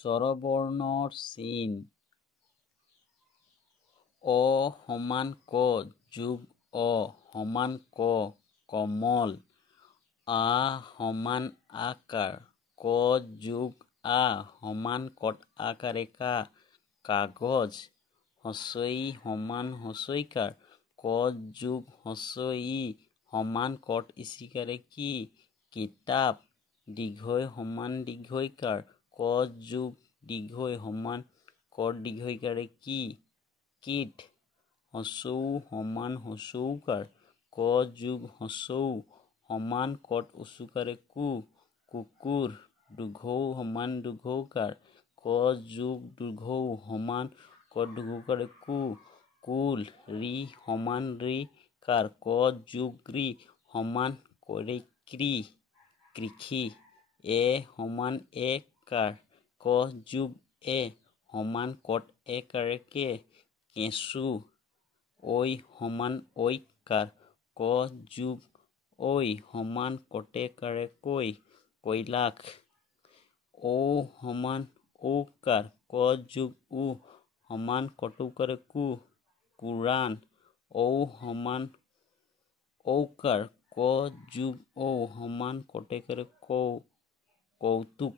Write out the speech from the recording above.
স্বৰবৰ্ণৰ চিন অ সমান ক যোগ অ সমান ক কমল আ সমান আকাৰ ক যোগ আ সমান কট আকাৰে কা কাগজ হস্ৰ ই সমান হস্ৰইকাৰ ক যোগ হস্ৰ ই সমান কট ইছিকাৰে কি কিতাপ দীৰ্ঘই সমান দীৰ্ঘইকাৰ ক যোগ দীৰ্ঘই সমান কট দীৰ্ঘইকাৰে কি কীট হস্ৰ উ সমান হস্ৰ উকাৰ ক যোগ হস্ৰ উ সমান কট উচুকাৰে কু কুকুৰ দীৰ্ঘ উ সমান দীৰ্ঘ উকাৰ ক যোগ দীৰ্ঘ উ সমান কট দীৰ্ঘ উকাৰে কু কুল ৰি সমান ৰি কাৰ ক যোগ ৰি সমান কৰে কৃ কৃষি এ সমান এ কাৰ ক যোগ এ সমান কট এ কাৰে কে কেঁচু ঐ সমান ঐ কাৰ ক যোগ ঐ সমান কটে কাৰে কৈ কৈলাশ ঔ সমান ঔ কাৰ ক যোগ উ সমান কটৌকাৰে কু কুৰাণ ঔ সমান ঔকাৰ ক যোগ ঔ সমান কটেকাৰে কৌ কৌতুক